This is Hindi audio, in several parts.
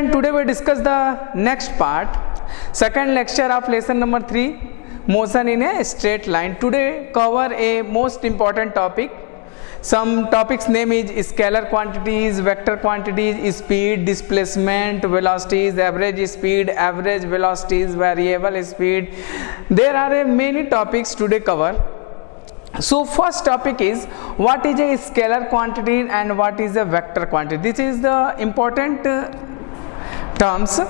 And today we discuss the next part, second lecture of lesson number 3, motion in a straight line. Today cover a most important topic. Some topics name is scalar quantities, vector quantities, speed, displacement, velocities, average speed, average velocities, variable speed. There are many topics today cover. So first topic is what is a scalar quantity and what is a vector quantity. This is the important terms.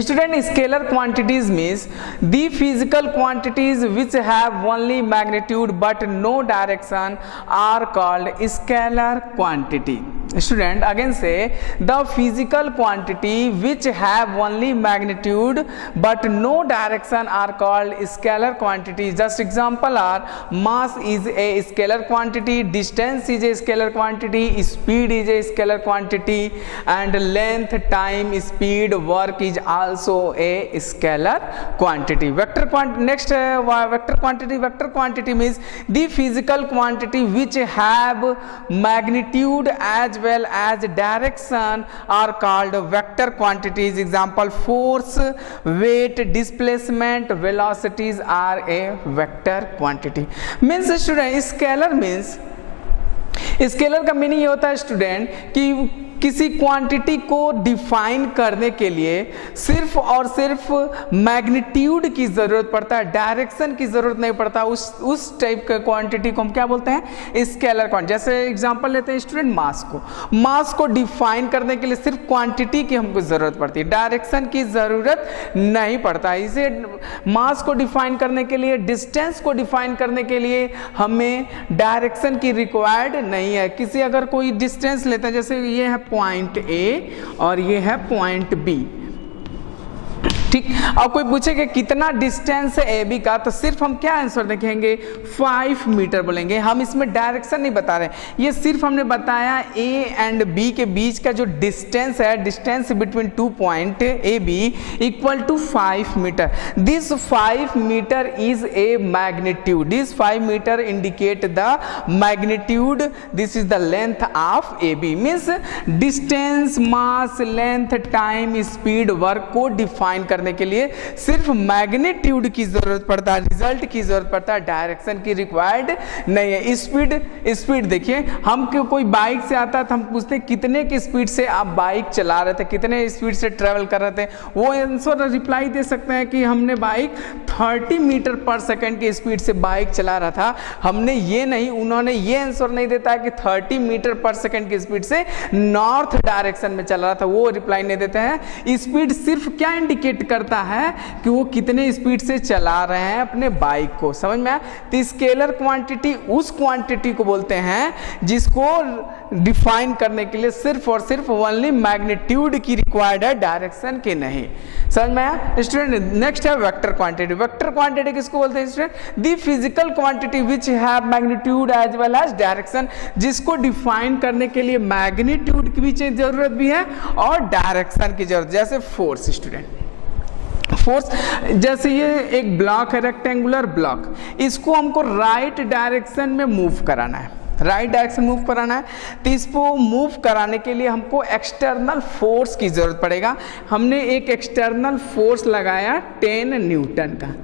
Student, scalar quantities means the physical quantities which have only magnitude but no direction are called scalar quantity. Student, again say the physical quantity which have only magnitude but no direction are called scalar quantity. Just example are mass is a scalar quantity, distance is a scalar quantity, speed is a scalar quantity, and length, time, speed, work is also a scalar quantity. Vector quantity, next vector quantity. Vector quantity means the physical quantity which have magnitude as well as direction are called vector quantities. Example, force, weight, displacement, velocities are a vector quantity. Means student, scalar means, scalar का मीनिंग ये होता है स्टूडेंट कि किसी क्वांटिटी को डिफाइन करने के लिए सिर्फ और सिर्फ मैग्नीट्यूड की जरूरत पड़ता है, डायरेक्शन की जरूरत नहीं पड़ता। उस टाइप का क्वांटिटी को हम क्या बोलते हैं, स्केलर क्वांटिटी। जैसे एग्जांपल लेते हैं स्टूडेंट, मास को डिफाइन करने के लिए सिर्फ क्वांटिटी की हमको जरूरत पड़ती है, डायरेक्शन की जरूरत नहीं पड़ता। इसे मास को डिफाइन करने के लिए, डिस्टेंस को डिफाइन करने के लिए हमें डायरेक्शन की रिक्वायर्ड नहीं है। किसी अगर कोई डिस्टेंस लेते हैं, जैसे ये है पॉइंट ए और ये है पॉइंट बी, ठीक। अब कोई पूछेगा कितना डिस्टेंस है ए बी का, तो सिर्फ हम क्या आंसर देखेंगे, 5 मीटर बोलेंगे। हम इसमें डायरेक्शन नहीं बता रहे, ये सिर्फ हमने बताया ए एंड बी के बीच का जो डिस्टेंस है, distance between 2 point A B equal to 5 metre. This 5 metre is a magnitude, this 5 metre indicate the magnitude, this is the length of A B. Means distance, mass, length, time, speed, work को डिफाइन करने के लिए सिर्फ मैग्नीट्यूड की जरूरत पड़ता है, रिजल्ट की जरूरत पड़ता है, डायरेक्शन की रिक्वायर्ड नहीं है। स्पीड देखिए, हम कोई बाइक से आता है तो हम पूछते हैं कितने की स्पीड से आप बाइक चला रहे थे, कितने स्पीड से ट्रेवल कर रहे थे, वो आंसर रिप्लाई दे सकते हैं कि हमने बाइक 30 मीटर पर सेकंड की स्पीड से बाइक चला रहा था। हमने ये नहीं, उन्होंने ये आंसर नहीं देता है कि 30 मीटर पर सेकंड की स्पीड से नॉर्थ डायरेक्शन में चल रहा था, वो रिप्लाई नहीं देते हैं। स्पीड सिर्फ क्या इंडिकेट करता है कि वो कितने स्पीड से चला रहे हैं अपने बाइक को, समझ में आया। तो स्केलर क्वांटिटी उस क्वांटिटी को बोलते हैं जिसको डिफाइन करने के लिए सिर्फ और सिर्फ ओनली मैग्नीट्यूड की रिक्वायर्ड है, डायरेक्शन की नहीं, समझ में आया स्टूडेंट। नेक्स्ट है वेक्टर क्वांटिटी। वेक्टर क्वांटिटी किसको बोलते हैं student, the physical quantity which have magnitude as well as direction, जिसको डिफाइन करने के लिए मैग्नीट्यूड की भी जरूरत भी है और डायरेक्शन की जरूरत। जैसे फोर्स स्टूडेंट, फोर्स, जैसे ये एक ब्लॉक है, रेक्टेंगुलर ब्लॉक, इसको हमको राइट डायरेक्शन में मूव कराना है, राइट डायरेक्शन मूव कराना है। तो इसको मूव कराने के लिए हमको एक्सटर्नल फोर्स की जरूरत पड़ेगा। हमने एक एक्सटर्नल फोर्स लगाया 10 न्यूटन का,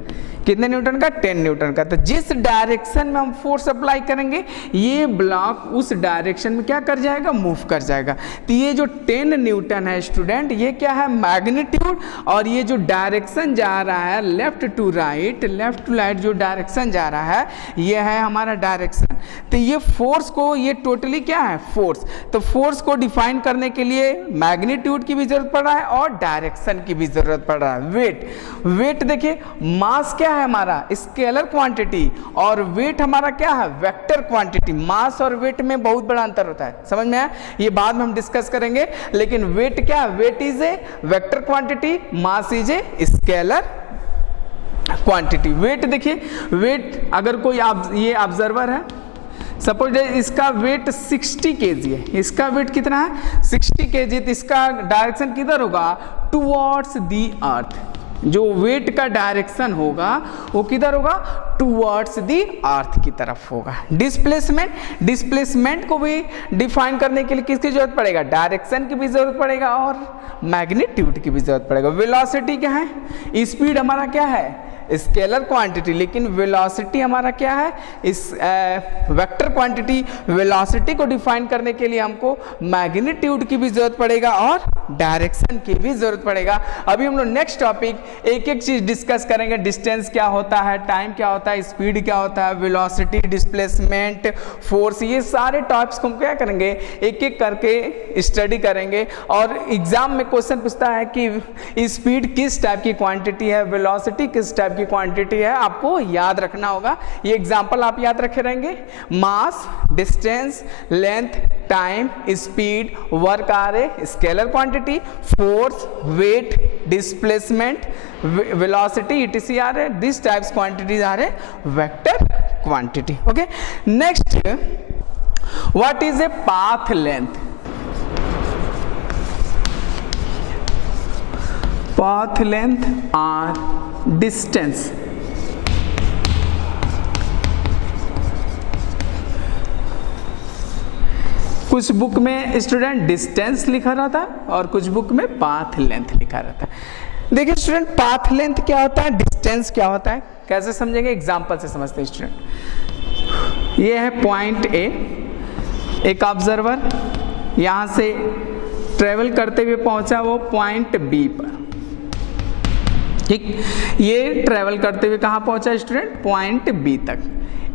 कितने न्यूटन का, 10 न्यूटन का। तो जिस डायरेक्शन में हम फोर्स अप्लाई करेंगे ये ब्लॉक उस डायरेक्शन में क्या कर जाएगा, मूव कर जाएगा। तो ये जो 10 न्यूटन है स्टूडेंट, ये क्या है, मैग्नीट्यूड, और ये जो डायरेक्शन जा रहा है left to right, left to right जो डायरेक्शन जा रहा है ये है हमारा डायरेक्शन। तो ये फोर्स को, ये टोटली क्या है, फोर्स। तो फोर्स को डिफाइन करने के लिए मैग्नीट्यूड की भी जरूरत पड़ रहा है और डायरेक्शन की भी जरूरत पड़ रहा है। वेट देखिए, मास क्या है हमारा, स्केलर क्वांटिटी, और वेट हमारा क्या है, वेक्टर क्वांटिटी। मास और वेट में बहुत बड़ा अंतर होता है, समझ में आया, ये बाद में हम डिस्कस करेंगे। लेकिन वेट क्या है, weight is a vector quantity, mass is a scalar quantity. Weight देखिए, वेट अगर कोई ये ऑब्जर्वर है, सपोज इसका वेट 60 kg है, इसका वेट कितना है, 60 kg, तो इसका डायरेक्शन किधर होगा, टुवर्ड्स दी अर्थ, जो वेट का डायरेक्शन होगा वो किधर होगा, टूवर्ड्स दी अर्थ की तरफ होगा। डिस्प्लेसमेंट को भी डिफाइन करने के लिए किसकी जरूरत पड़ेगा, डायरेक्शन की भी जरूरत पड़ेगा और मैग्नीट्यूड की भी जरूरत पड़ेगा। वेलोसिटी क्या है, स्पीड हमारा क्या है, स्केलर क्वांटिटी, लेकिन वेलोसिटी हमारा क्या है, इस वेक्टर क्वांटिटी। वेलोसिटी को डिफाइन करने के लिए हमको मैग्नीट्यूड की भी जरूरत पड़ेगा और डायरेक्शन की भी जरूरत पड़ेगा। अभी हम लोग नेक्स्ट टॉपिक एक एक चीज डिस्कस करेंगे। डिस्टेंस क्या होता है, टाइम क्या होता है, स्पीड क्या होता है, वेलोसिटी, डिस्प्लेसमेंट, फोर्स, ये सारे टॉपिक्स को हम क्या करेंगे, एक एक करके स्टडी करेंगे। और एग्जाम में क्वेश्चन पूछता है कि स्पीड किस टाइप की क्वांटिटी है, वेलोसिटी किस टाइप की क्वांटिटी है, आपको याद रखना होगा। ये एग्जांपल आप याद रखे रहेंगे, mass, distance, length, time, speed, work are a scalar quantity, force, weight, displacement, velocity, etc are a, this types quantities are a vector quantity. Okay, next, what is a path length? Path length or distance. कुछ बुक में स्टूडेंट डिस्टेंस लिखा रहता है और कुछ बुक में पाथ लेंथ लिखा रहता है। देखिए स्टूडेंट, पाथ लेंथ क्या होता है, डिस्टेंस क्या होता है, कैसे समझेंगे, एग्जांपल से समझते हैं स्टूडेंट। ये है पॉइंट ए, एक ऑब्जर्वर यहां से ट्रेवल करते हुए पहुंचा वो पॉइंट बी पर, ठीक। ये ट्रेवल करते हुए कहाँ पहुंचा स्टूडेंट, पॉइंट बी तक।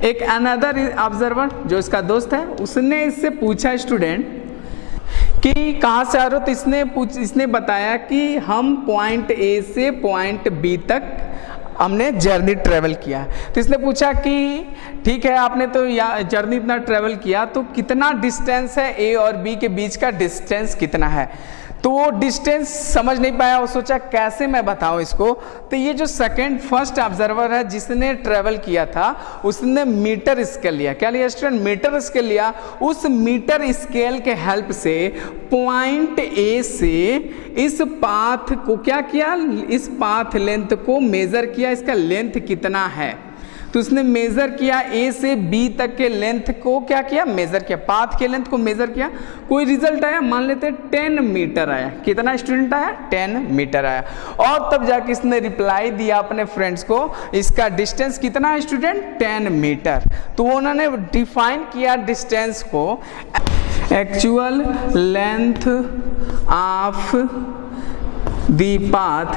एक अनदर ऑब्जर्वर जो इसका दोस्त है, उसने इससे पूछा स्टूडेंट कि कहाँ से आ रहे हो, तो इसने बताया कि हम पॉइंट ए से पॉइंट बी तक हमने जर्नी ट्रेवल किया। तो इसने पूछा कि ठीक है, आपने तो जर्नी इतना ट्रेवल किया, तो कितना डिस्टेंस है ए और बी के बीच का डिस्टेंस कितना है। तो वो डिस्टेंस समझ नहीं पाया, वो सोचा कैसे मैं बताऊं इसको। तो ये जो फर्स्ट ऑब्जर्वर है जिसने ट्रेवल किया था, उसने मीटर स्केल लिया। क्या लिया स्टूडेंट, मीटर स्केल लिया। उस मीटर स्केल के हेल्प से पॉइंट ए से इस पाथ को क्या किया, इस पाथ लेंथ को मेजर किया, इसका लेंथ कितना है। तो उसने मेजर किया, ए से बी तक के लेंथ को क्या किया, मेजर किया, पाथ के लेंथ को मेजर किया। कोई रिजल्ट आया, मान लेते हैं 10 मीटर आया। कितना स्टूडेंट आया, 10 मीटर आया। और तब जाके इसने रिप्लाई दिया अपने फ्रेंड्स को, इसका डिस्टेंस कितना है स्टूडेंट, 10 मीटर। तो उन्होंने डिफाइन किया डिस्टेंस को, actual length of the path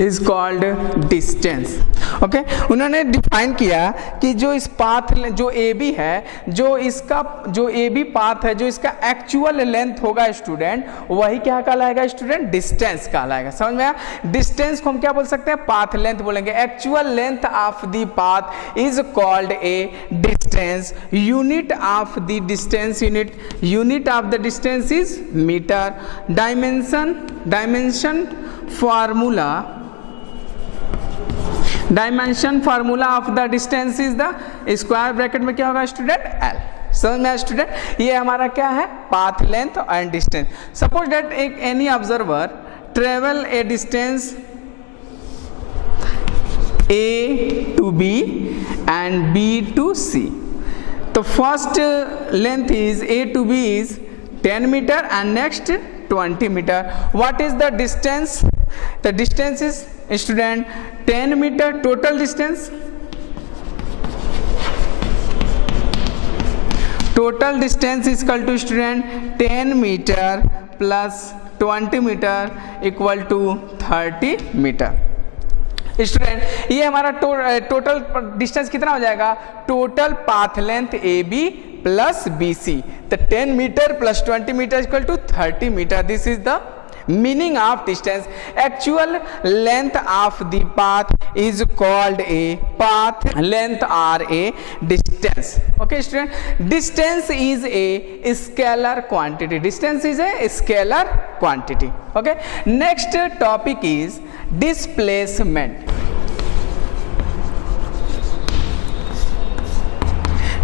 is called distance. Okay, उन्होंने डिफाइन किया कि जो इस पाथ, जो ए बी है, जो ए बी पाथ है, जो इसका एक्चुअल लेंथ होगा स्टूडेंट, वही क्या कहलाएगा स्टूडेंट, डिस्टेंस कहलाएगा। समझ में आया। डिस्टेंस को हम क्या बोल सकते हैं, पाथ लेंथ बोलेंगे। Actual length of the path is called a distance. Unit of the distance, unit of the distance is metre. Dimension formula of the distance is the square bracket में क्या होगा स्टूडेंट, एल। समझ में आया स्टूडेंट, ये हमारा क्या है, path length and distance. Suppose that एक any observer travel a distance A to B and B to C. तो first length is A to B is 10 metre and next 20 meter. What is the distance? The distance is student 10 meter total distance. Total distance is equal to student 10 meter plus 20 meter equal to 30 meter. Student ये हमारा टोटल डिस्टेंस कितना हो जाएगा, total path length A B plus B C. तो 10 metre plus 20 metre equal to 30 metre. This is the meaning of distance. Actual length of the path is called a path length or a distance. Okay student, distance is a scalar quantity. Distance is a scalar quantity. Okay, next topic is displacement.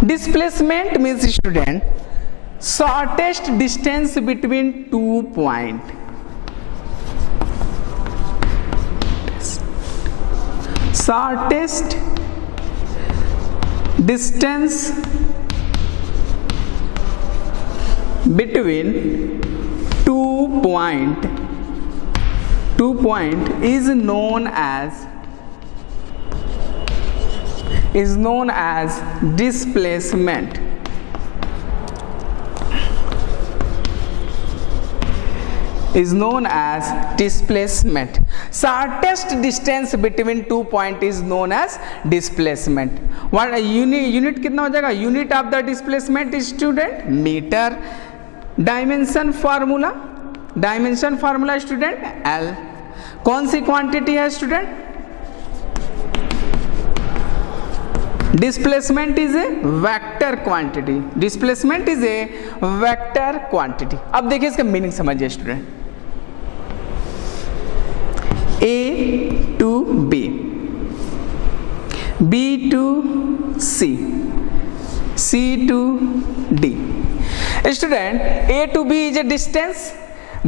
Displacement means student shortest distance between 2 point, shortest distance between 2 point is known as displacement. Is known as displacement. Shortest distance between 2 point is known as displacement. What unit कितना हो जाएगा? Unit of the displacement is student meter. Dimension formula student L. कौन सी क्वांटिटी है student? Displacement is a vector quantity. Displacement is a vector quantity. अब देखिए इसका मीनिंग समझिए student. A to B, B to C, C to D. Student, A to B is a distance,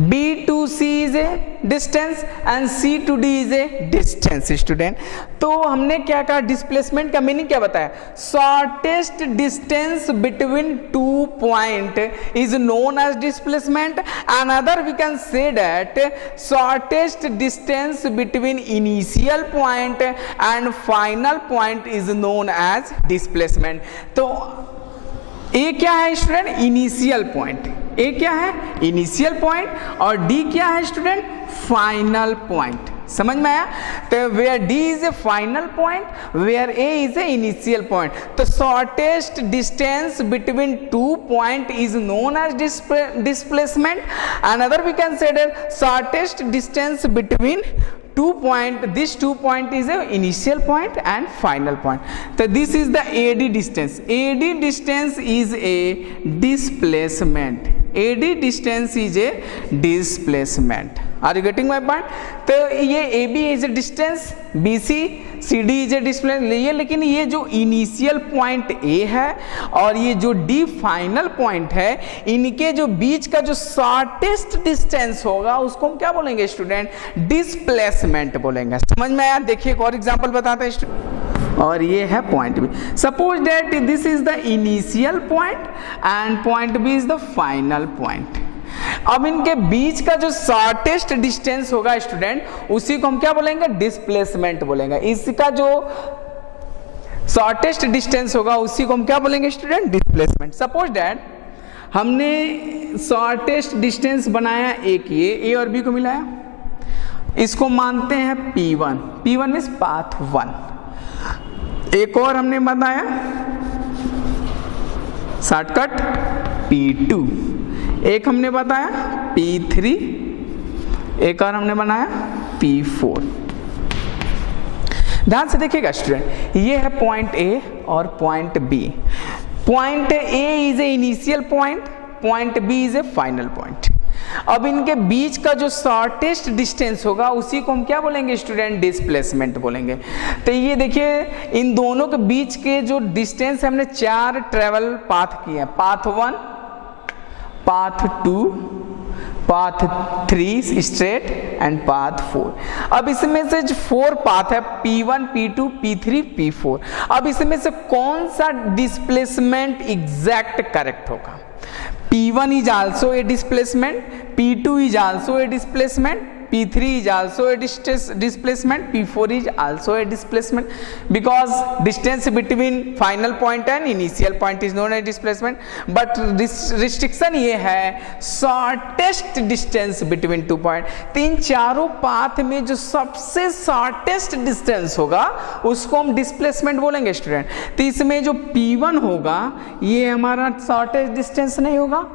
B to C is a distance and C to D is a distance. Student, तो हमने क्या कहा? डिस्प्लेसमेंट का मीनिंग क्या बताया? Shortest distance between 2 point is known as displacement. Another we can say that shortest distance between initial point and final point is known as displacement. तो ए क्या है स्टूडेंट? Initial point. ए क्या है? Initial point. और डी क्या है स्टूडेंट? Final point. समझ में आया? तो where D is a final point, where A is a initial point. तो shortest distance between 2 point is known as displacement. Another we can say that shortest distance between 2 point, this 2 point is a initial point and final point. So this is the AD distance. AD distance is a displacement. AD distance is a displacement. Are you getting my point? तो ये AB is a distance, BC, CD is a displacement. ये लेकिन ये जो इनिशियल पॉइंट A है और ये जो D फाइनल पॉइंट है, इनके जो बीच का जो शॉर्टेस्ट डिस्टेंस होगा उसको हम क्या बोलेंगे स्टूडेंट? डिस्प्लेसमेंट बोलेंगे. समझ में आया? देखिए एक और एग्जांपल बताते हैं स्टूडेंट. और ये है point B. Suppose that this is the initial point and point B is the final point. अब इनके बीच का जो शॉर्टेस्ट डिस्टेंस होगा स्टूडेंट, उसी को हम क्या बोलेंगे? डिस्प्लेसमेंट बोलेंगे. इसका जो शॉर्टेस्ट डिस्टेंस होगा उसी को हम क्या बोलेंगे स्टूडेंट? डिस्प्लेसमेंट. सपोज दैट हमने शॉर्टेस्ट डिस्टेंस बनाया एक, ये ए और बी को मिलाया, इसको मानते हैं P1. P1 means path 1. एक और हमने बताया शॉर्टकट P2. एक हमने बताया P3, एक और हमने बनाया P4. ध्यान से देखिएगा स्टूडेंट, ये है पॉइंट A और point B. Point A is a initial point, point B is a final point. अब इनके बीच का जो शॉर्टेस्ट डिस्टेंस होगा उसी को हम क्या बोलेंगे स्टूडेंट? डिस्प्लेसमेंट बोलेंगे. तो ये देखिए इन दोनों के बीच के जो डिस्टेंस हमने 4 ट्रेवल पाथ किए हैं. Path 1, path 2, path 3 straight and path 4. अब इसमें से जो 4 पाथ है P1, P2, P3, P4. अब इसमें से कौन सा डिस्प्लेसमेंट एग्जैक्ट करेक्ट होगा? P1 is also a displacement, P2 is also a displacement, P3 is also a displacement, P4 is also a displacement, because distance between final point and initial point is known as displacement. But restriction ये है shortest distance between 2 point. तो इन चारों पाथ में जो सबसे shortest distance होगा उसको हम displacement बोलेंगे स्टूडेंट. तो इसमें जो P1 होगा ये हमारा shortest distance नहीं होगा,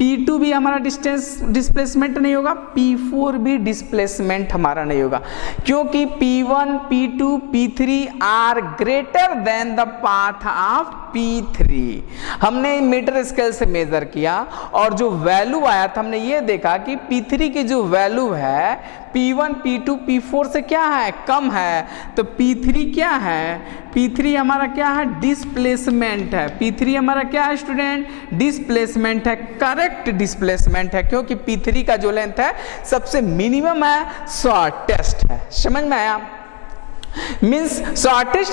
P2 भी हमारा डिस्प्लेसमेंट नहीं होगा, P4 भी डिस्प्लेसमेंट हमारा नहीं होगा, क्योंकि P1, P2, P3 are greater than the path of P3। हमने मीटर स्केल से मेजर किया और जो वैल्यू आया था हमने ये देखा कि P3 की जो वैल्यू है P1 P2 P4 से क्या है, कम है। तो P3 क्या है, P3 हमारा क्या है, डिस्प्लेसमेंट है। P3 हमारा क्या है स्टूडेंट, डिस्प्लेसमेंट है, करेक्ट डिस्प्लेसमेंट है, क्योंकि P3 का जो लेंथ है सबसे मिनिमम है, शॉर्टेस्ट है। समझ में आया? means shortest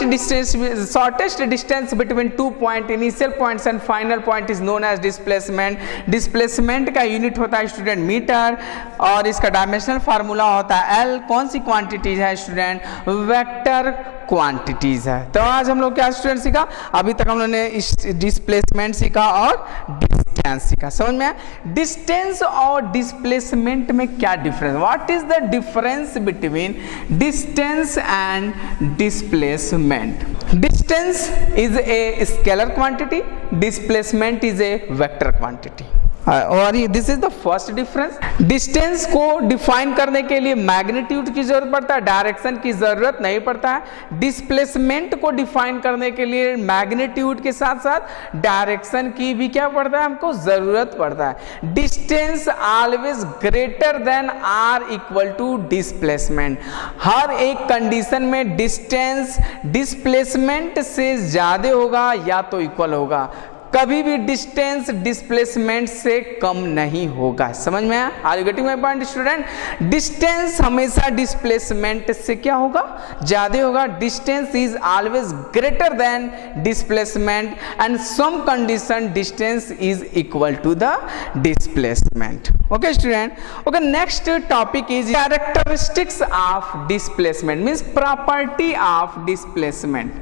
distance between 2 point initial points and final point is known as displacement। displacement का यूनिट होता है स्टूडेंट मीटर और इसका डायमेंशनल फार्मूला होता है L। कौन सी क्वांटिटीज है स्टूडेंट, वेक्टर क्वांटिटीज है। तो आज हम लोग क्या स्टूडेंट सीखा, अभी तक हम लोगों ने डिस्प्लेसमेंट सीखा और डिस्टेंस सीखा। समझ में आया? डिस्टेंस और डिस्प्लेसमेंट में क्या difference, what is the difference between distance and displacement. Distance is a scalar quantity, displacement is a vector quantity. और this is the first difference. Distance को डिफाइन करने के लिए मैग्नीट्यूड की जरूरत पड़ता है, डायरेक्शन की जरूरत नहीं पड़ता है। डिस्प्लेसमेंट को डिफाइन करने के लिए मैग्नीट्यूड के साथ साथ डायरेक्शन की भी क्या पड़ता है, हमको जरूरत पड़ता है। Distance always greater than or equal to displacement. हर एक कंडीशन में डिस्टेंस डिस्प्लेसमेंट से ज्यादा होगा या तो इक्वल होगा, कभी भी डिस्टेंस डिस्प्लेसमेंट से कम नहीं होगा। समझ में आया? Are you getting my point student? Distance हमेशा डिस्प्लेसमेंट से क्या होगा, ज्यादा होगा। Distance is always greater than displacement and some condition distance is equal to the displacement. Okay student, okay next topic is characteristics of displacement, means property of displacement.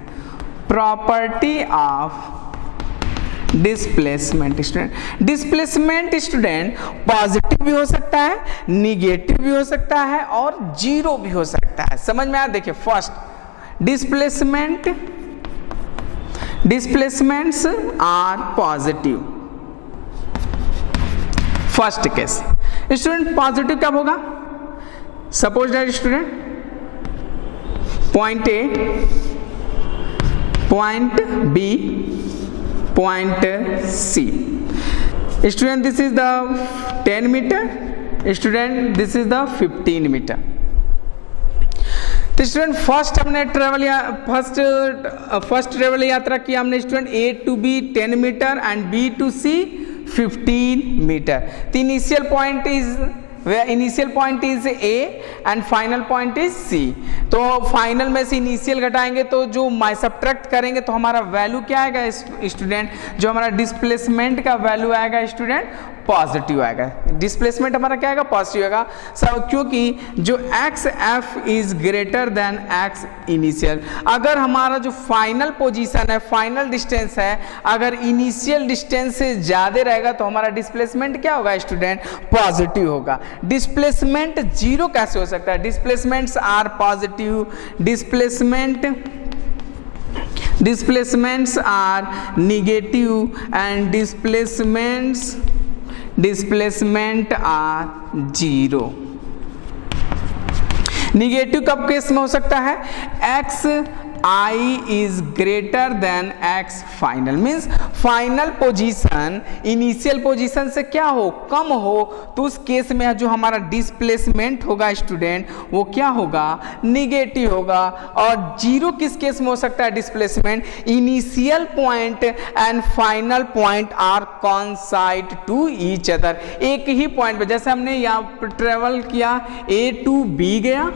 Property of displacement student. Displacement student positive भी हो सकता है, निगेटिव भी हो सकता है और जीरो भी हो सकता है। समझ में आया? देखिए first displacements are positive. First case student positive कब होगा, suppose that student point A, point B, point C। Student this is the 10 meter, student this is the 15 meter। तो स्टूडेंट फर्स्ट हमने फर्स्ट ट्रेवल यात्रा की हमने student A to B 10 metre and B to C 15 metre. तो initial point is initial point is A and final point is C। तो फाइनल में से इनिशियल घटाएंगे तो जो सब्ट्रैक्ट करेंगे तो हमारा वैल्यू क्या आएगा स्टूडेंट, जो हमारा डिस्प्लेसमेंट का वैल्यू आएगा स्टूडेंट पॉजिटिव आएगा। डिस्प्लेसमेंट हमारा क्या आएगा, पॉजिटिव आएगा सब, क्योंकि जो x F is greater than x initial. अगर हमारा जो फाइनल पोजीशन है, फाइनल डिस्टेंस है, अगर इनिशियल डिस्टेंस से ज्यादा रहेगा तो हमारा डिस्प्लेसमेंट क्या होगा स्टूडेंट, पॉजिटिव होगा। डिस्प्लेसमेंट जीरो कैसे हो सकता है, displacements are positive, displacements are negative and displacement are zero. Negative कब केस में हो सकता है, x i is greater than x final, means final position initial position से क्या हो, कम हो, तो उस केस में जो हमारा डिस्प्लेसमेंट होगा स्टूडेंट वो क्या होगा, निगेटिव होगा। और जीरो किस केस में हो सकता है displacement, initial point and final point are coincide to each other. एक ही पॉइंट पे, जैसे हमने यहाँ ट्रेवल किया A to B गया,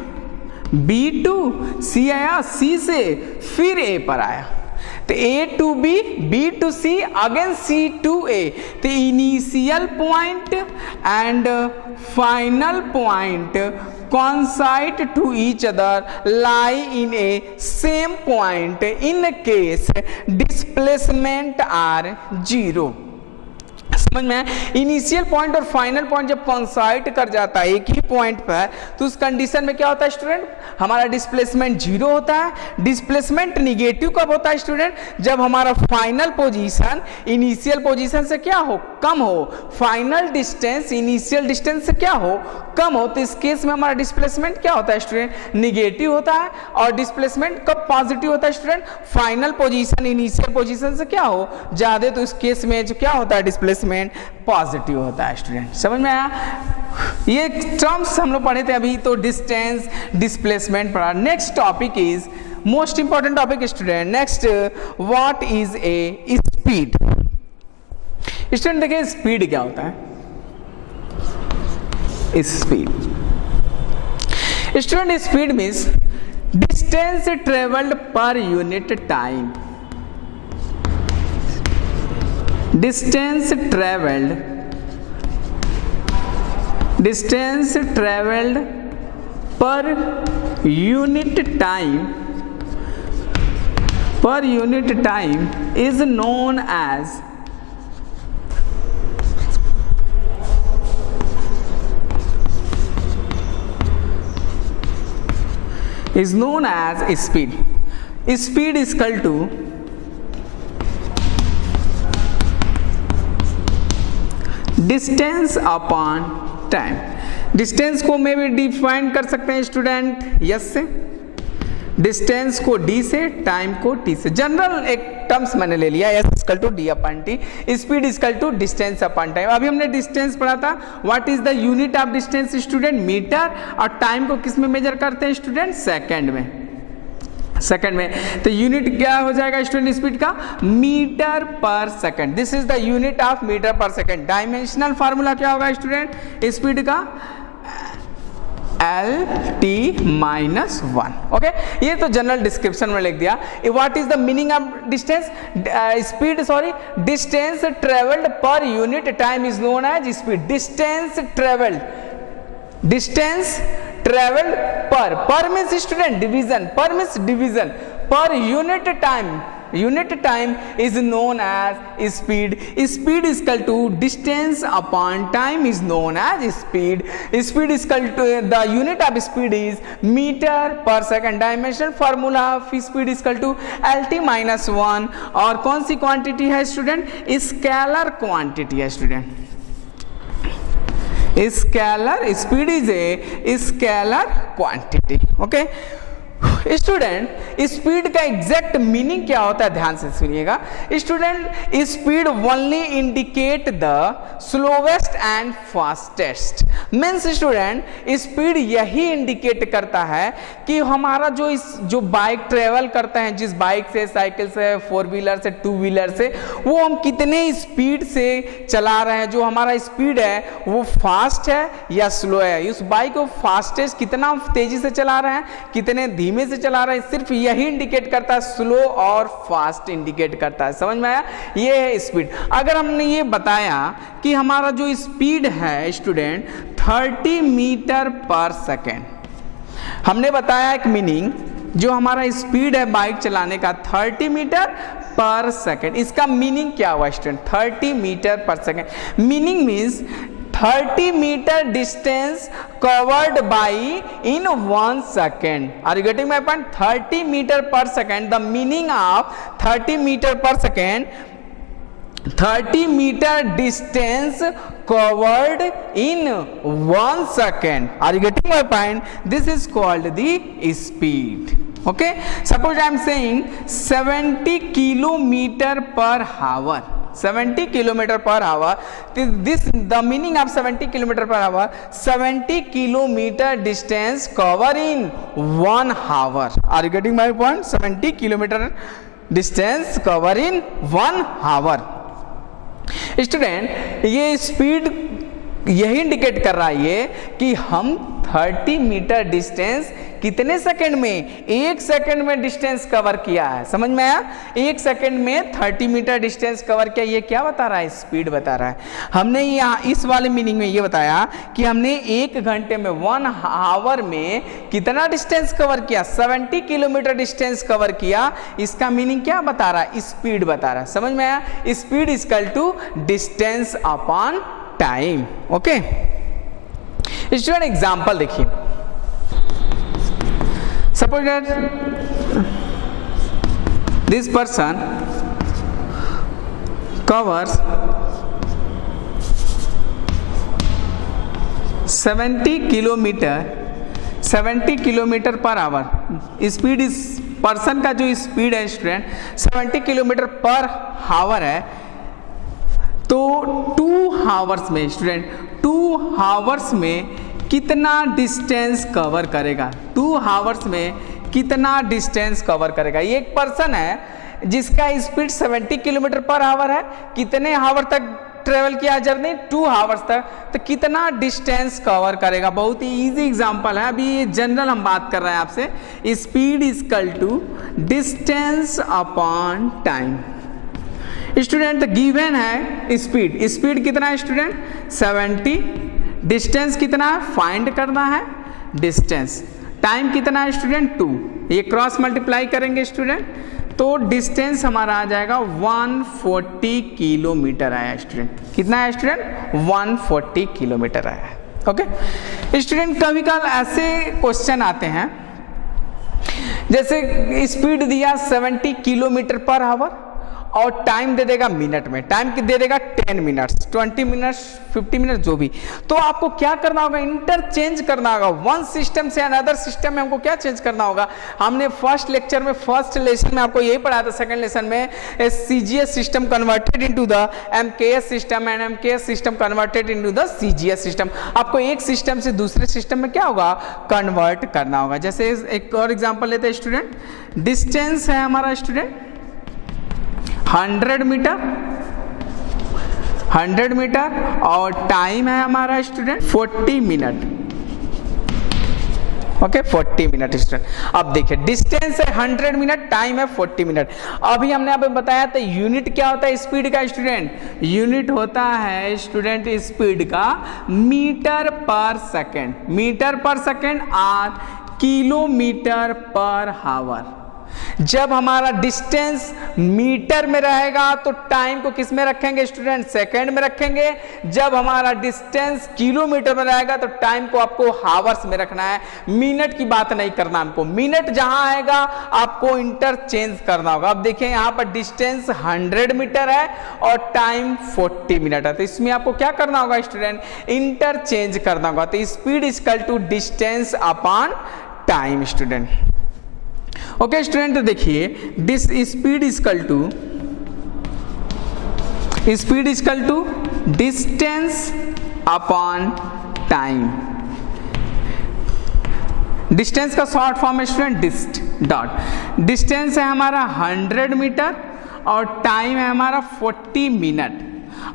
B to C आया, C से फिर A पर आया, तो A to B, B to C, again C to A। तो initial point and final point coincide to each other, lie in a same point, in case displacement are zero। समझ में, इनिशियल पॉइंट और फाइनल पॉइंट जब कॉन्साइड कर जाता है एक ही पॉइंट पर, तो उस कंडीशन में क्या होता है स्टूडेंट, हमारा डिस्प्लेसमेंट जीरो होता है। डिस्प्लेसमेंट निगेटिव कब होता है स्टूडेंट, जब हमारा फाइनल पोजीशन इनिशियल पोजीशन से क्या हो, कम हो, फाइनल डिस्टेंस इनिशियल डिस्टेंस से क्या हो, कम हो तो इस केस में हमारा डिस्प्लेसमेंट क्या होता है स्टूडेंट, निगेटिव होता है। और डिस्प्लेसमेंट कब पॉजिटिव होता है student, final position initial position से क्या हो ज्यादा, तो इस केस में जो क्या होता है डिस्प्लेसमेंट पॉजिटिव होता है स्टूडेंट। समझ में आया, ये टर्म्स हम लोग पढ़े थे अभी, तो डिस्टेंस डिस्प्लेसमेंट पढ़ा। Next topic is most important topic student, next what is A speed. Student देखिए स्पीड क्या होता है, speed student speed means distance travelled per unit time, distance travelled per unit time is known as speed. Speed is equal to distance upon time. Distance को मैं भी डिफाइन कर सकते हैं स्टूडेंट यस से, डिस्टेंस को डी से, टाइम को टी से। जनरल एक टर्म्स मैंने ले लिया, S equal to D upon T, speed equal to distance upon time. अभी हमने डिस्टेंस पढ़ा था, what is the unit of distance student, metre, और टाइम को किस में मेजर करते हैं स्टूडेंट, सेकंड में, सेकंड में। तो यूनिट क्या हो जाएगा स्टूडेंट स्पीड का, metre per second. This is the unit of metre per second. Dimensional formula क्या होगा स्टूडेंट स्पीड का, LT-1। ओके, ये तो जनरल डिस्क्रिप्शन में लिख दिया। What is the meaning of distance, speed sorry, distance travelled per unit time is known as speed. Distance travelled per means student division, per means division, per unit time is known as speed. Speed is equal to distance upon time is known as speed. Speed is equal to, the unit of speed is meter per second. Dimensional formula of speed is equal to LT-1। और कौन सी क्वांटिटी है स्टूडेंट, स्केलर क्वांटिटी है student. Scalar speed is a scalar quantity. Okay student, speed का एग्जैक्ट मीनिंग क्या होता है, ध्यान से सुनिएगा student. Speed only indicate the slowest and fastest. Means student speed यही इंडिकेट करता है कि हमारा जो बाइक ट्रेवल करते हैं, जिस बाइक से, साइकिल से, फोर व्हीलर से, टू व्हीलर से, वो हम कितने स्पीड से चला रहे हैं, जो हमारा स्पीड है वो फास्ट है या स्लो है। उस बाइक को फास्टेस्ट कितना तेजी से चला रहे हैं, कितने धीमे से चला रहे हैं, सिर्फ यही इंडिकेट करता है, स्लो और फास्ट इंडिकेट करता है। समझ में आया, ये है स्पीड। अगर हमने ये बताया कि हमारा जो स्पीड है स्टूडेंट 30 मीटर पर सेकेंड, हमने बताया एक मीनिंग, जो हमारा स्पीड है बाइक चलाने का 30 मीटर पर सेकेंड। इसका मीनिंग क्या हुआ स्टूडेंट, 30 मीटर पर second meaning means 30 meter distance covered by in 1 second. Are you getting my point? 30 meter per second. The meaning of 30 meter per second, 30 meter distance covered in 1 second. Are you getting my point? This is called the speed. Okay, suppose I am saying 70 kilometer per hour. 70 kilometer per hour. This the meaning of 70 kilometer per hour. 70 kilometer distance cover in 1 hour. Are you getting my point? 70 kilometer distance cover in 1 hour. Student ये स्पीड यही इंडिकेट कर रहा है ये कि हम 30 मीटर डिस्टेंस कितने सेकंड में, 1 सेकंड में डिस्टेंस कवर किया है। समझ में आया, 1 सेकंड में 30 मीटर डिस्टेंस कवर किया। ये क्या बता रहा है, स्पीड बता रहा है। हमने यहाँ इस वाले मीनिंग में ये बताया कि हमने 1 घंटे में 1 आवर में कितना डिस्टेंस कवर किया, 70 किलोमीटर डिस्टेंस कवर किया। इसका मीनिंग क्या बता रहा है, स्पीड बता रहा है। समझ में आया, speed is equal to distance upon time. Okay student, example देखिए। Suppose that this person covers 70 kilometre per hour speed, इस पर्सन का जो स्पीड है स्टूडेंट 70 किलोमीटर पर आवर है, तो 2 आवर्स में स्टूडेंट 2 आवर्स में कितना डिस्टेंस कवर करेगा, 2 आवर्स में कितना डिस्टेंस कवर करेगा। ये एक पर्सन है जिसका स्पीड 70 किलोमीटर पर आवर है, कितने आवर तक ट्रेवल किया जर्नी, 2 आवर्स तक, तो कितना डिस्टेंस कवर करेगा। बहुत ही इजी एग्जांपल है, अभी ये जनरल हम बात कर रहे हैं आपसे। Speed equal to distance upon time. Student given है स्पीड कितना है स्टूडेंट 70, डिस्टेंस कितना है फाइंड करना है डिस्टेंस, टाइम कितना है स्टूडेंट 2, ये क्रॉस मल्टीप्लाई करेंगे स्टूडेंट, तो डिस्टेंस हमारा आ जाएगा 140 किलोमीटर आया स्टूडेंट। कितना है स्टूडेंट 140 किलोमीटर आया। ओके स्टूडेंट, कभी कभी ऐसे क्वेश्चन आते हैं, जैसे स्पीड दिया 70 किलोमीटर पर आवर और टाइम दे देगा मिनट में, टाइम दे देगा 10 मिनट्स, 20 मिनट्स, 50 मिनट्स, जो भी, तो आपको क्या करना होगा, इंटरचेंज करना होगा। वन सिस्टम से अनदर सिस्टम में हमको क्या चेंज करना होगा। हमने फर्स्ट लेक्चर में, फर्स्ट लेसन में आपको यही पढ़ाया था, सेकंड लेसन में CGS system converted into the MKS system and MKS system converted into the CGS system. आपको एक सिस्टम से दूसरे सिस्टम में क्या होगा, कन्वर्ट करना होगा। जैसे एक और एग्जाम्पल लेते हैं स्टूडेंट, डिस्टेंस है हमारा स्टूडेंट 100 मीटर और टाइम है हमारा student 40 minute. Okay 40 minute student. अब देखिए डिस्टेंस है 100 मिनट, टाइम है 40 मिनट। अभी हमने आपको बताया था यूनिट क्या होता है स्पीड का स्टूडेंट, यूनिट होता है स्टूडेंट स्पीड का मीटर पर सेकेंड, मीटर पर सेकेंड और किलोमीटर पर आवर। जब हमारा डिस्टेंस मीटर में रहेगा तो टाइम को किस में रखेंगे स्टूडेंट, सेकंड में रखेंगे। जब हमारा डिस्टेंस किलोमीटर में रहेगा तो टाइम को आपको हावर्स में रखना है, मिनट की बात नहीं करना हमको। मिनट जहां आएगा आपको इंटरचेंज करना होगा। अब देखिए यहां पर डिस्टेंस 100 मीटर है और टाइम 40 मिनट है, तो इसमें आपको क्या करना होगा स्टूडेंट, इंटरचेंज करना होगा। तो speed equal to distance upon time student. Okay student, देखिए this speed equal to distance upon time. Distance का शॉर्ट फॉर्म है स्टूडेंट डिस्ट डॉट। डिस्टेंस है हमारा 100 मीटर और टाइम है हमारा 40 मिनट।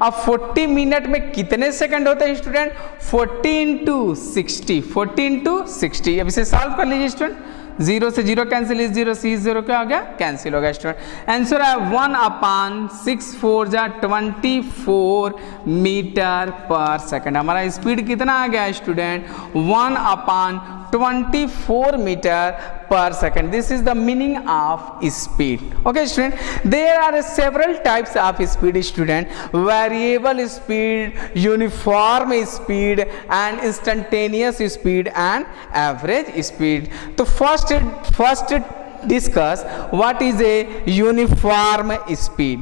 अब 40 मिनट में कितने सेकंड होते हैं स्टूडेंट, 40 इंटू 60, 40 इंटू 60। अब इसे सॉल्व कर लीजिए स्टूडेंट, 0 से 0 कैंसिल, इस 0 से इस 0 क्या हो गया, कैंसिल हो गया स्टूडेंट। आंसर है 1/6 4 जा 24 मीटर पर सेकंड। हमारा स्पीड कितना आ गया student, 1/24 metre per second. This is the meaning of speed. Okay student, there are several types of speed student, variable speed, uniform speed and instantaneous speed and average speed. So first discuss what is a uniform speed.